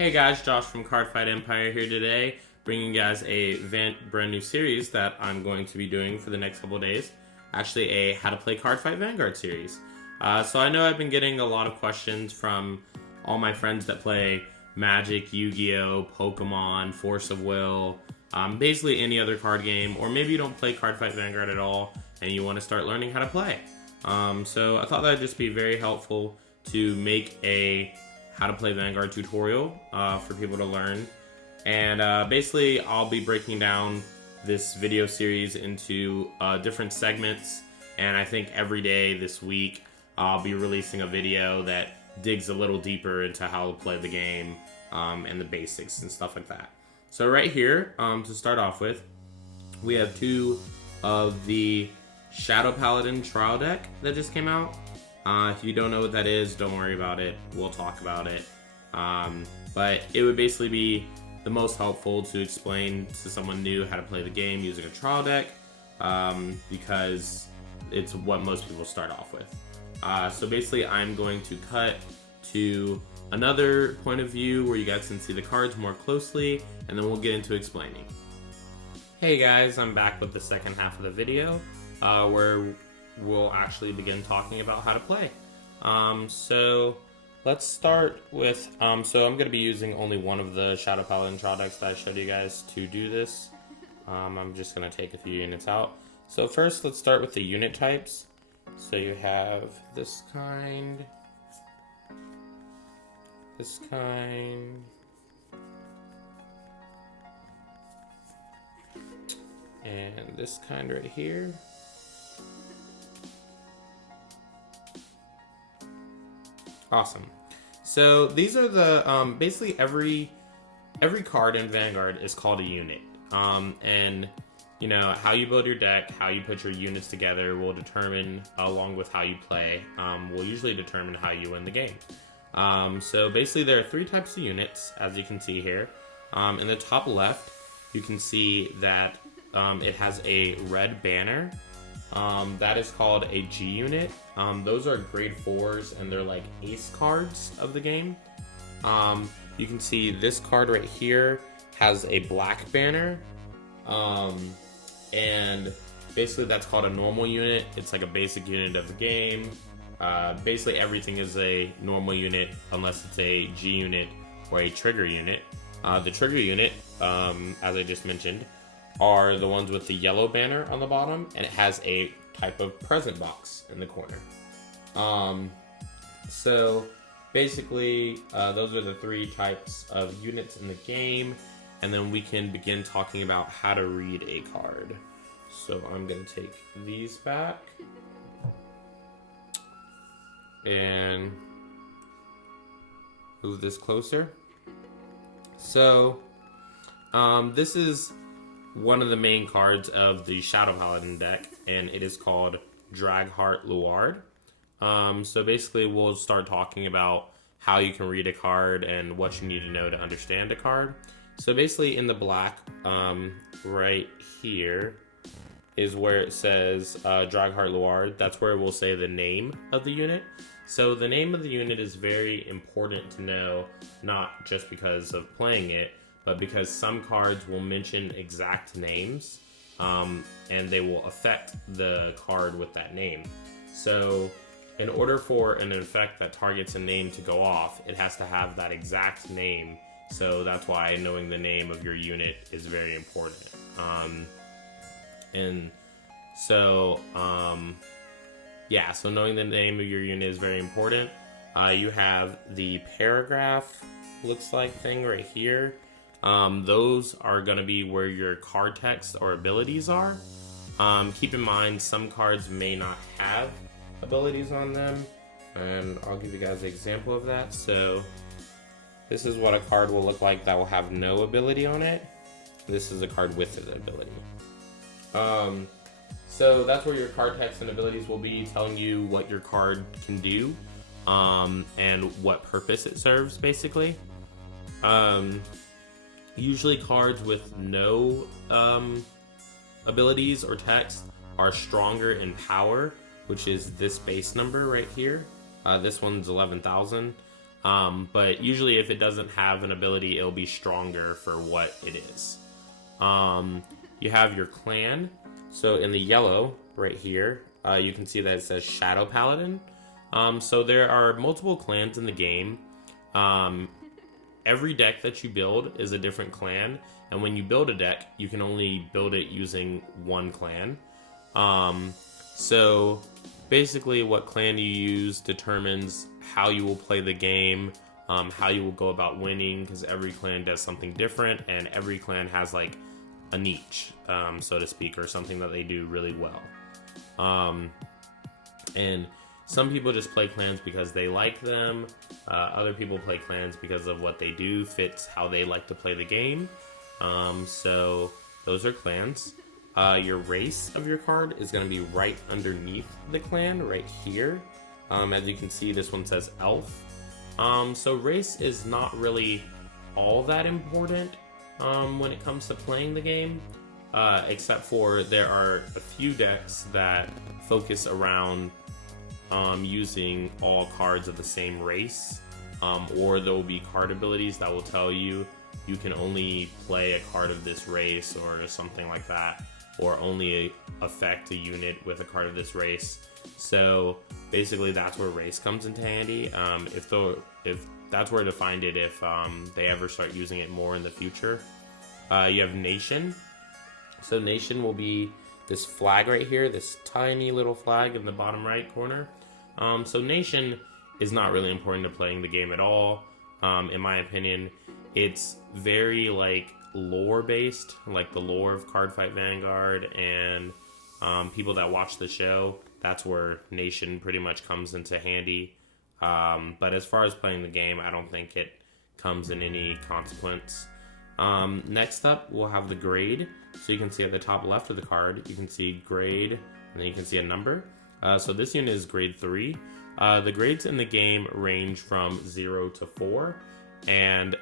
Hey guys, Josh from Cardfight Empire here today, bringing you guys a brand new series that I'm going to be doing for the next couple of days. Actually, a How to Play Cardfight Vanguard series. So I know I've been getting a lot of questions from all my friends that play Magic, Yu-Gi-Oh, Pokemon, Force of Will, basically any other card game, or maybe you don't play Cardfight Vanguard at all and you want to start learning how to play. So I thought that would just be very helpful to make a how to play Vanguard tutorial for people to learn. And basically I'll be breaking down this video series into different segments, and I think every day this week I'll be releasing a video that digs a little deeper into how to play the game and the basics and stuff like that. So right here, to start off with, we have two of the Shadow Paladin trial deck that just came out. If you don't know what that is, don't worry about it. We'll talk about it. But it would basically be the most helpful to explain to someone new how to play the game using a trial deck, because it's what most people start off with. So basically I'm going to cut to another point of view where you guys can see the cards more closely, and then we'll get into explaining. Hey guys, I'm back with the second half of the video, where we'll actually begin talking about how to play. So let's start with, so I'm going to be using only one of the Shadow Paladin trial decks that I showed you guys to do this. I'm just going to take a few units out. So first, let's start with the unit types. So you have this kind, and this kind right here. Awesome. So these are the basically every card in Vanguard is called a unit, and you know how you build your deck, how you put your units together will determine, along with how you play, will usually determine how you win the game. So basically there are three types of units, as you can see here. In the top left, you can see that it has a red banner. That is called a G unit. Those are grade 4s, and they're like ace cards of the game. You can see this card right here has a black banner, and basically that's called a normal unit. It's like a basic unit of the game. Basically everything is a normal unit unless it's a G unit or a trigger unit. The trigger unit, as I just mentioned, are the ones with the yellow banner on the bottom, and it has a type of present box in the corner. So basically those are the three types of units in the game, and then we can begin talking about how to read a card. So I'm going to take these back and move this closer. So this is one of the main cards of the Shadow Paladin deck, and it is called Dragheart Luard. So basically we'll start talking about how you can read a card and what you need to know to understand a card. So basically in the black, right here is where it says Dragheart Luard. That's where we'll say the name of the unit. So the name of the unit is very important to know, not just because of playing it, but because some cards will mention exact names, and they will affect the card with that name. So in order for an effect that targets a name to go off, it has to have that exact name. So that's why knowing the name of your unit is very important. So knowing the name of your unit is very important. You have the paragraph, looks like, thing right here. Those are going to be where your card text or abilities are. Keep in mind, some cards may not have abilities on them, and I'll give you guys an example of that. So this is what a card will look like that will have no ability on it. This is a card with an ability. So that's where your card text and abilities will be, telling you what your card can do, and what purpose it serves, basically. Usually cards with no abilities or text are stronger in power, which is this base number right here. This one's 11,000. But usually if it doesn't have an ability, it'll be stronger for what it is. You have your clan. So in the yellow right here, you can see that it says Shadow Paladin. So there are multiple clans in the game. Every deck that you build is a different clan, and when you build a deck, you can only build it using one clan. So basically what clan you use determines how you will play the game, how you will go about winning, because every clan does something different, and every clan has like a niche, so to speak, or something that they do really well. And some people just play clans because they like them. Other people play clans because of what they do fits how they like to play the game. So those are clans. Your race of your card is going to be right underneath the clan, right here. As you can see, this one says Elf. So race is not really all that important when it comes to playing the game, except for there are a few decks that focus around using all cards of the same race, or there will be card abilities that will tell you you can only play a card of this race or something like that, or only affect a unit with a card of this race. So basically that's where race comes into handy. If that's where to find it if they ever start using it more in the future. You have nation. So nation will be this flag right here, this tiny little flag in the bottom right corner. So nation is not really important to playing the game at all. In my opinion, it's very like lore based, like the lore of Cardfight Vanguard, and people that watch the show, that's where nation pretty much comes into handy. But as far as playing the game, I don't think it comes in any consequence. Next up, we'll have the grade. So you can see at the top left of the card, you can see grade, and then you can see a number. So this unit is grade 3. The grades in the game range from 0 to 4, and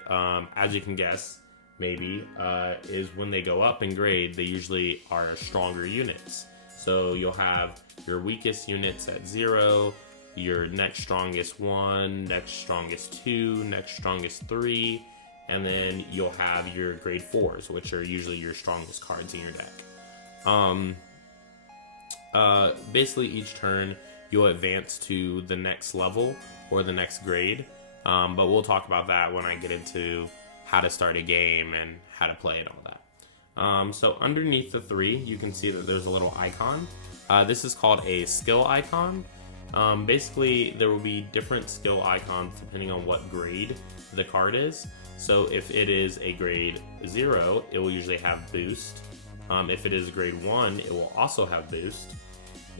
as you can guess, maybe, is when they go up in grade, they usually are stronger units. So you'll have your weakest units at 0, your next strongest 1, next strongest 2, next strongest 3, and then you'll have your grade 4s, which are usually your strongest cards in your deck. Basically each turn you'll advance to the next level or the next grade, but we'll talk about that when I get into how to start a game and how to play it, all that. So underneath the 3, you can see that there's a little icon. This is called a skill icon. Basically there will be different skill icons depending on what grade the card is. So if it is a grade 0, it will usually have boost. If it is grade 1, it will also have boost.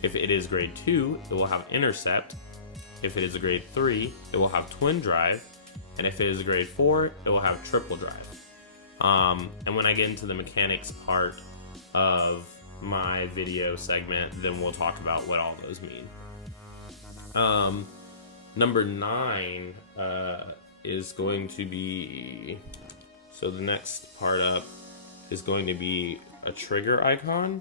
If it is grade 2, it will have intercept. If it is a grade 3, it will have twin drive. And if it is a grade 4, it will have triple drive. And when I get into the mechanics part of my video segment, then we'll talk about what all those mean. Number 9 is going to be, so the next part up is going to be a trigger icon.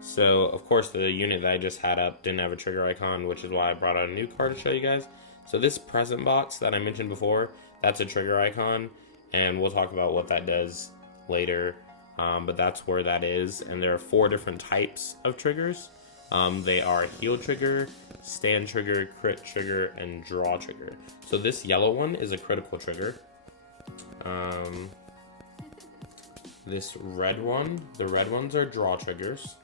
So of course the unit that I just had up didn't have a trigger icon, which is why I brought out a new card to show you guys. So this present box that I mentioned before, that's a trigger icon, and we'll talk about what that does later, but that's where that is. And there are 4 different types of triggers. They are heal trigger, stand trigger, crit trigger, and draw trigger. So this yellow one is a critical trigger. This red one, the red ones are draw triggers.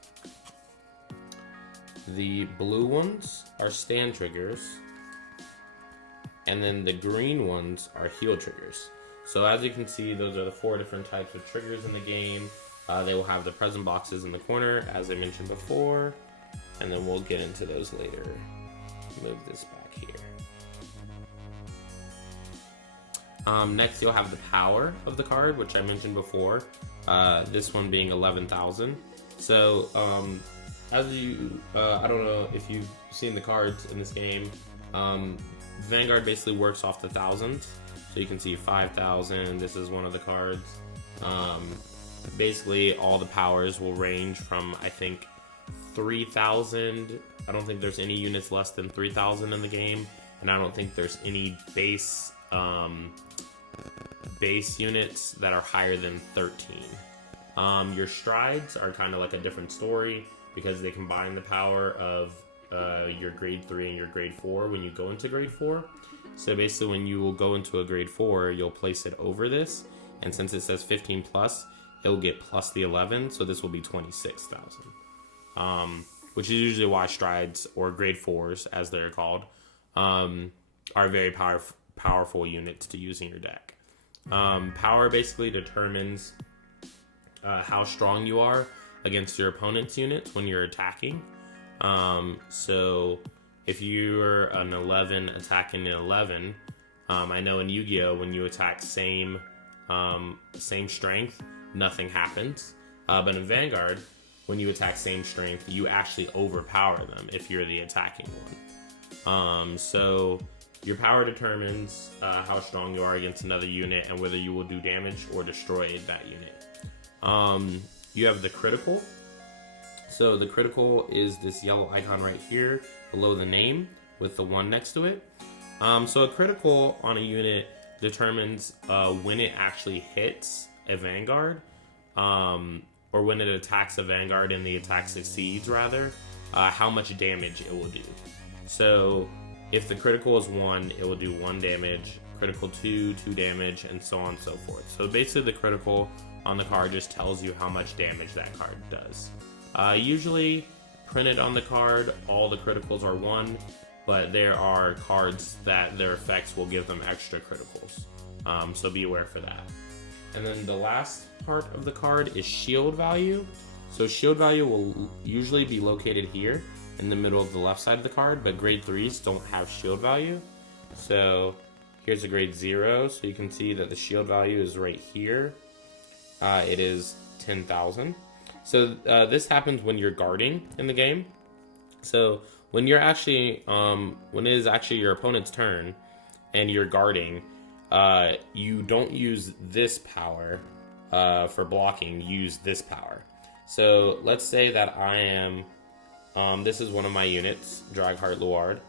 The blue ones are stand triggers. And then the green ones are heal triggers. So as you can see, those are the 4 different types of triggers in the game. They will have the present boxes in the corner, as I mentioned before. And then we'll get into those later. Move this back here. Next, you'll have the power of the card, which I mentioned before. This one being 11,000. So, as you, I don't know if you've seen the cards in this game. Vanguard basically works off the thousands. So you can see 5,000. This is one of the cards. Basically, all the powers will range from, I think, 3,000. I don't think there's any units less than 3,000 in the game, and I don't think there's any base base units that are higher than 13. Your strides are kind of like a different story because they combine the power of your grade 3 and your grade 4 when you go into grade 4. So basically when you will go into a grade 4, you'll place it over this, and since it says 15 plus, it'll get plus the 11, so this will be 26,000. Which is usually why strides, or grade 4s as they're called, are very powerful units to use in your deck. Power basically determines how strong you are against your opponent's units when you're attacking. So if you're an 11 attacking an 11, I know in Yu-Gi-Oh! When you attack same strength, nothing happens. But in Vanguard, when you attack same strength, you actually overpower them if you're the attacking one. So your power determines how strong you are against another unit and whether you will do damage or destroy that unit. You have the critical. So the critical is this yellow icon right here below the name with the 1 next to it. So a critical on a unit determines when it actually hits a Vanguard, or when it attacks a Vanguard and the attack succeeds, rather, how much damage it will do. So if the critical is 1, it will do 1 damage, critical 2, 2 damage, and so on and so forth. So basically the critical on the card just tells you how much damage that card does. Usually printed on the card, all the criticals are 1, but there are cards that their effects will give them extra criticals. So be aware for that. And then the last part of the card is shield value. So shield value will usually be located here in the middle of the left side of the card, but grade 3s don't have shield value. So here's a grade 0, so you can see that the shield value is right here. It is 10,000. So this happens when you're guarding in the game. So when you're actually, when it is actually your opponent's turn and you're guarding, you don't use this power for blocking, use this power. So let's say that I am, this is one of my units, Dragheart Luard,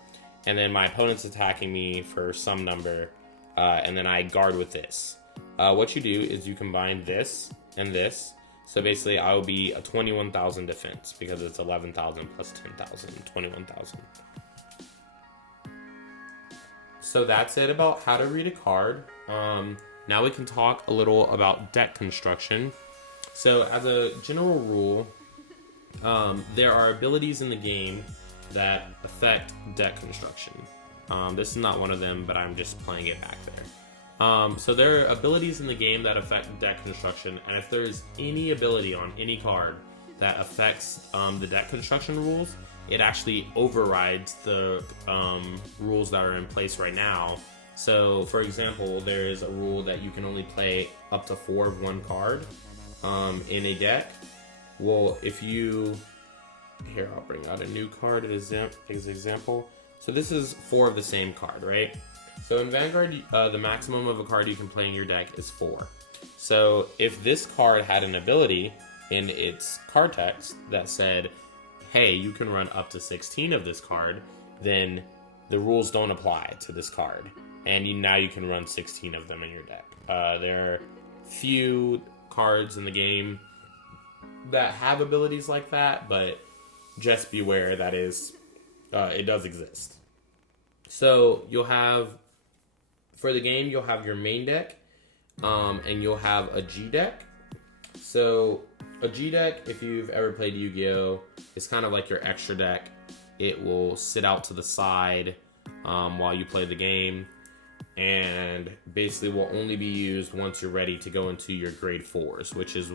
and then my opponent's attacking me for some number, and then I guard with this. What you do is you combine this and this. So basically I will be a 21,000 defense because it's 11,000 plus 10,000, 21,000. So that's it about how to read a card. Now we can talk a little about deck construction. So as a general rule, there are abilities in the game that affect deck construction. This is not one of them, but I'm just playing it back there. So there are abilities in the game that affect deck construction, and if there is any ability on any card that affects the deck construction rules, it actually overrides the rules that are in place right now. So for example, there is a rule that you can only play up to 4 of one card in a deck. Well, if you, here I'll bring out a new card as example. So this is 4 of the same card, right? So in Vanguard, the maximum of a card you can play in your deck is 4. So if this card had an ability in its card text that said, hey, you can run up to 16 of this card, then the rules don't apply to this card. And now you can run 16 of them in your deck. There are few cards in the game that have abilities like that, but just beware that is, it does exist. So you'll have, for the game, you'll have your main deck, and you'll have a G deck. So a G deck, if you've ever played Yu-Gi-Oh, is kind of like your extra deck. It will sit out to the side while you play the game, and basically will only be used once you're ready to go into your grade 4s, which is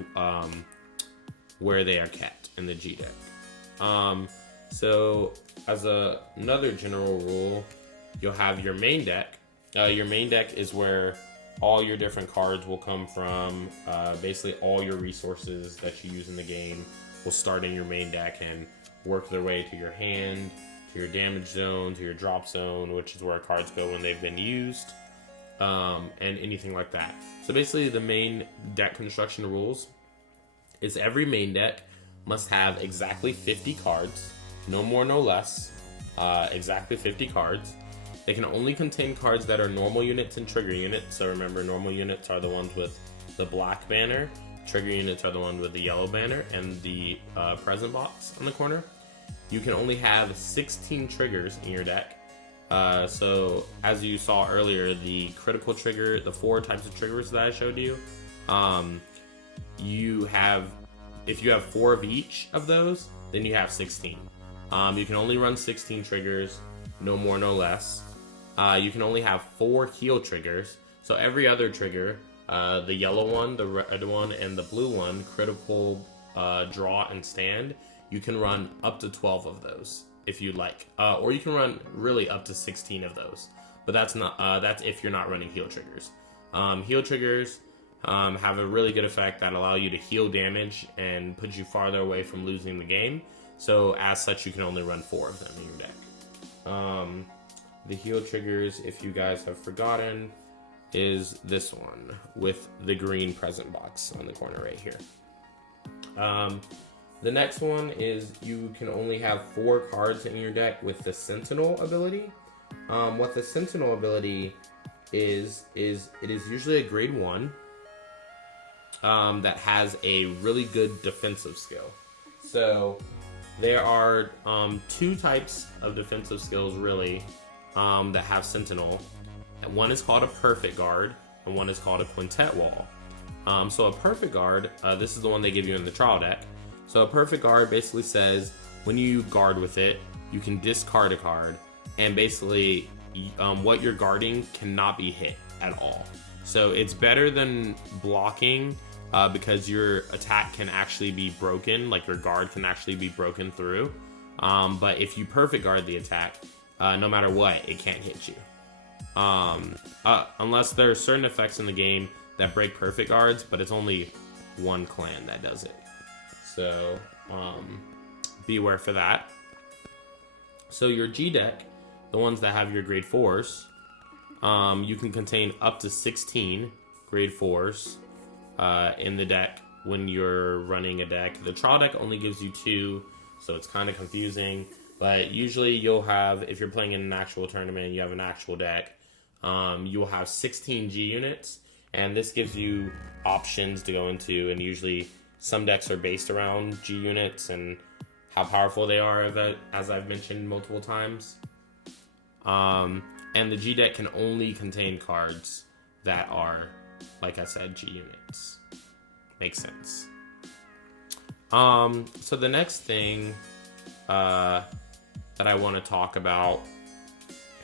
where they are kept in the G deck. So as another general rule, you'll have your main deck. Your main deck is where all your different cards will come from. Basically all your resources that you use in the game will start in your main deck and work their way to your hand, to your damage zone, to your drop zone, which is where cards go when they've been used, and anything like that. So basically the main deck construction rules is every main deck must have exactly 50 cards, no more, no less, exactly 50 cards. They can only contain cards that are normal units and trigger units. So remember, normal units are the ones with the black banner. Trigger units are the ones with the yellow banner and the present box on the corner. You can only have 16 triggers in your deck. So as you saw earlier, the critical trigger, the 4 types of triggers that I showed you, if you have 4 of each of those, then you have 16. You can only run 16 triggers, no more, no less. You can only have 4 heal triggers. So every other trigger, the yellow one, the red one, and the blue one, critical, draw, and stand, you can run up to 12 of those if you'd like. Or you can run really up to 16 of those. But that's if you're not running heal triggers. Heal triggers have a really good effect that allow you to heal damage and put you farther away from losing the game. So as such, you can only run 4 of them in your deck. The heal triggers, if you guys have forgotten, is this one with the green present box on the corner right here. The next one is you can only have 4 cards in your deck with the Sentinel ability. What the Sentinel ability is it is usually a grade 1 that has a really good defensive skill. So there are 2 types of defensive skills really that have Sentinel. One is called a Perfect Guard, and one is called a Quintet Wall. So a Perfect Guard, this is the one they give you in the trial deck. So a Perfect Guard basically says when you guard with it, you can discard a card, and basically what you're guarding cannot be hit at all. So it's better than blocking because your attack can actually be broken, like your guard can actually be broken through. But if you Perfect Guard the attack, no matter what, it can't hit you. Unless there are certain effects in the game that break Perfect Guards, but it's only one clan that does it. So, beware for that. So your G deck, the ones that have your grade 4s, you can contain up to 16 grade 4s in the deck when you're running a deck. The trial deck only gives you 2, so it's kind of confusing. But usually you'll have, if you're playing in an actual tournament and you have an actual deck, you'll have 16 G units, and this gives you options to go into, and usually some decks are based around G units and how powerful they are, as I've mentioned multiple times. And the G deck can only contain cards that are, like I said, G units. Makes sense. So the next thing that I want to talk about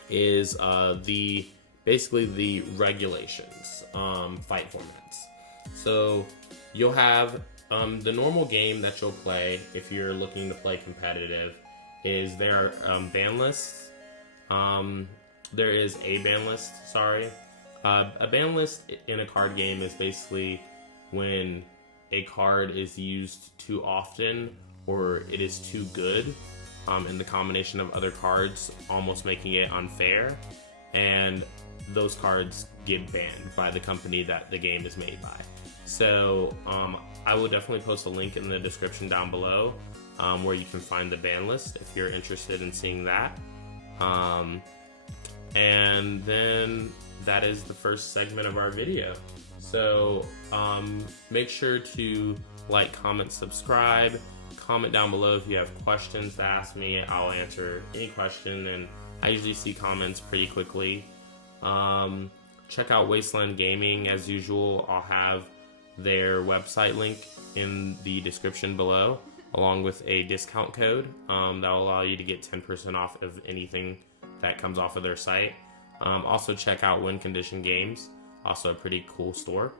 is basically the regulations, fight formats. So you'll have the normal game that you'll play if you're looking to play competitive is there are ban lists. There is a ban list, sorry. A ban list in a card game is basically when a card is used too often or it is too good in the combination of other cards, almost making it unfair, and those cards get banned by the company that the game is made by. So I will definitely post a link in the description down below where you can find the ban list if you're interested in seeing that. And then that is the first segment of our video. So make sure to like, comment, subscribe. Comment down below if you have questions to ask me. I'll answer any question, and I usually see comments pretty quickly. Check out Wasteland Gaming as usual. I'll have their website link in the description below, along with a discount code that will allow you to get 10% off of anything that comes off of their site. Also check out Win Condition Games, also a pretty cool store.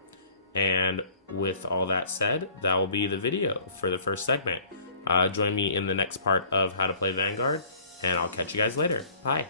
And with all that said, that will be the video for the first segment. Join me in the next part of How to Play Vanguard, and I'll catch you guys later. Bye.